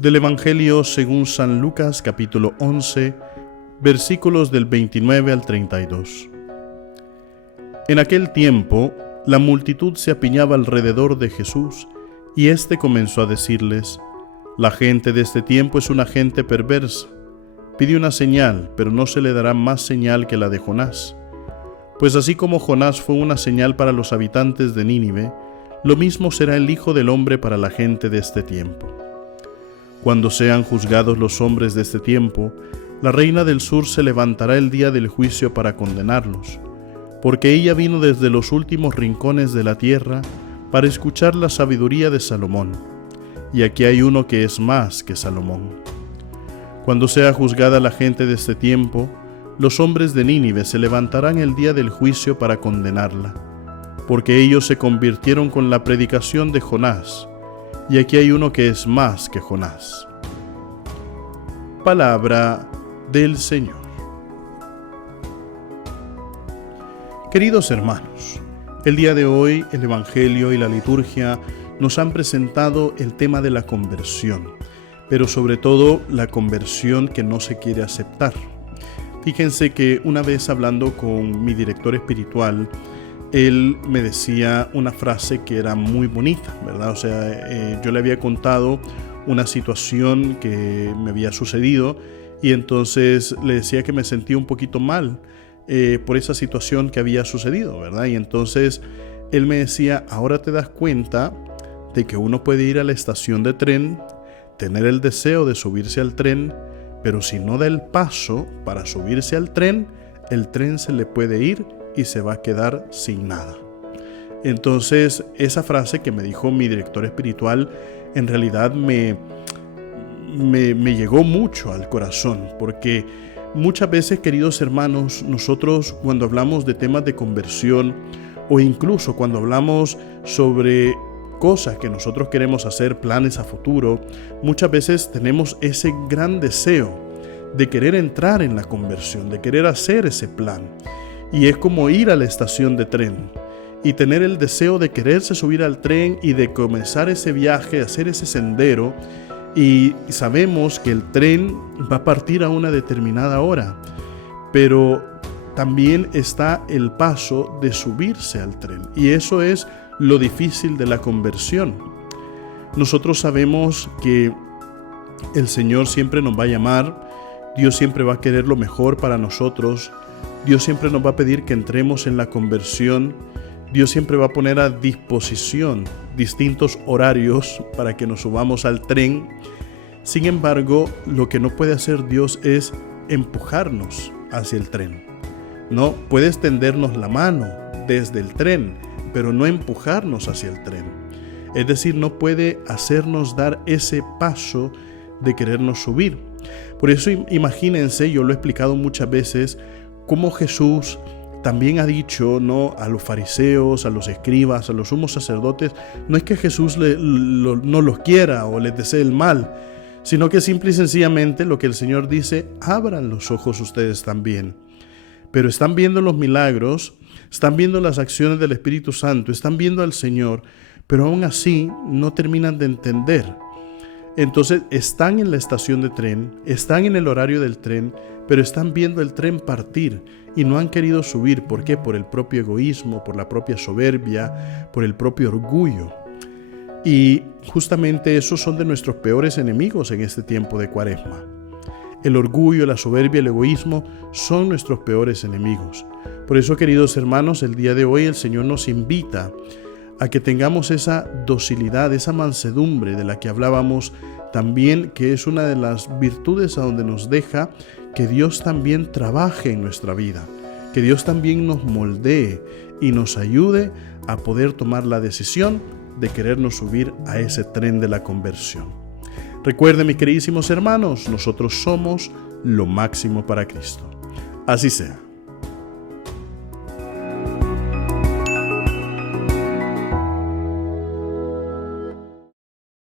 Del Evangelio según San Lucas, capítulo 11, versículos del 29 al 32. En aquel tiempo, la multitud se apiñaba alrededor de Jesús, y éste comenzó a decirles: La gente de este tiempo es una gente perversa. Pide una señal, pero no se le dará más señal que la de Jonás. Pues así como Jonás fue una señal para los habitantes de Nínive, lo mismo será el Hijo del Hombre para la gente de este tiempo. Cuando sean juzgados los hombres de este tiempo, la reina del sur se levantará el día del juicio para condenarlos, porque ella vino desde los últimos rincones de la tierra para escuchar la sabiduría de Salomón, y aquí hay uno que es más que Salomón. Cuando sea juzgada la gente de este tiempo, los hombres de Nínive se levantarán el día del juicio para condenarla, porque ellos se convirtieron con la predicación de Jonás, y aquí hay uno que es más que Jonás. Palabra del Señor. Queridos hermanos, el día de hoy el Evangelio y la liturgia nos han presentado el tema de la conversión, pero sobre todo la conversión que no se quiere aceptar. Fíjense que una vez hablando con mi director espiritual, él me decía una frase que era muy bonita, ¿verdad? O sea, yo le había contado una situación que me había sucedido y entonces le decía que me sentía un poquito mal por esa situación que había sucedido, ¿verdad? Y entonces él me decía: ahora te das cuenta de que uno puede ir a la estación de tren, tener el deseo de subirse al tren, pero si no da el paso para subirse al tren, el tren se le puede ir y se va a quedar sin nada. Entonces, esa frase que me dijo mi director espiritual en realidad me llegó mucho al corazón, porque muchas veces, queridos hermanos, nosotros cuando hablamos de temas de conversión o incluso cuando hablamos sobre cosas que nosotros queremos hacer, planes a futuro, muchas veces tenemos ese gran deseo de querer entrar en la conversión, de querer hacer ese plan. Y es como ir a la estación de tren y tener el deseo de quererse subir al tren y de comenzar ese viaje, hacer ese sendero, y sabemos que el tren va a partir a una determinada hora, pero también está el paso de subirse al tren, y eso es lo difícil de la conversión. Nosotros sabemos que el Señor siempre nos va a llamar, Dios siempre va a querer lo mejor para nosotros, Dios siempre nos va a pedir que entremos en la conversión, Dios siempre va a poner a disposición distintos horarios para que nos subamos al tren. Sin embargo, lo que no puede hacer Dios es empujarnos hacia el tren. No, puede extendernos la mano desde el tren, pero no empujarnos hacia el tren. Es decir, no puede hacernos dar ese paso de querernos subir. Por eso imagínense, yo lo he explicado muchas veces, cómo Jesús también ha dicho, ¿no?, a los fariseos, a los escribas, a los sumos sacerdotes, no es que Jesús no los quiera o les desee el mal, sino que simple y sencillamente lo que el Señor dice: abran los ojos ustedes también. Pero están viendo los milagros, están viendo las acciones del Espíritu Santo, están viendo al Señor, pero aún así no terminan de entender. Entonces están en la estación de tren, están en el horario del tren, pero están viendo el tren partir y no han querido subir. ¿Por qué? Por el propio egoísmo, por la propia soberbia, por el propio orgullo. Y justamente esos son de nuestros peores enemigos en este tiempo de Cuaresma. El orgullo, la soberbia, el egoísmo son nuestros peores enemigos. Por eso, queridos hermanos, el día de hoy el Señor nos invita a que tengamos esa docilidad, esa mansedumbre de la que hablábamos también, que es una de las virtudes a donde nos deja que Dios también trabaje en nuestra vida, que Dios también nos moldee y nos ayude a poder tomar la decisión de querernos subir a ese tren de la conversión. Recuerden, mis queridísimos hermanos, nosotros somos lo máximo para Cristo. Así sea.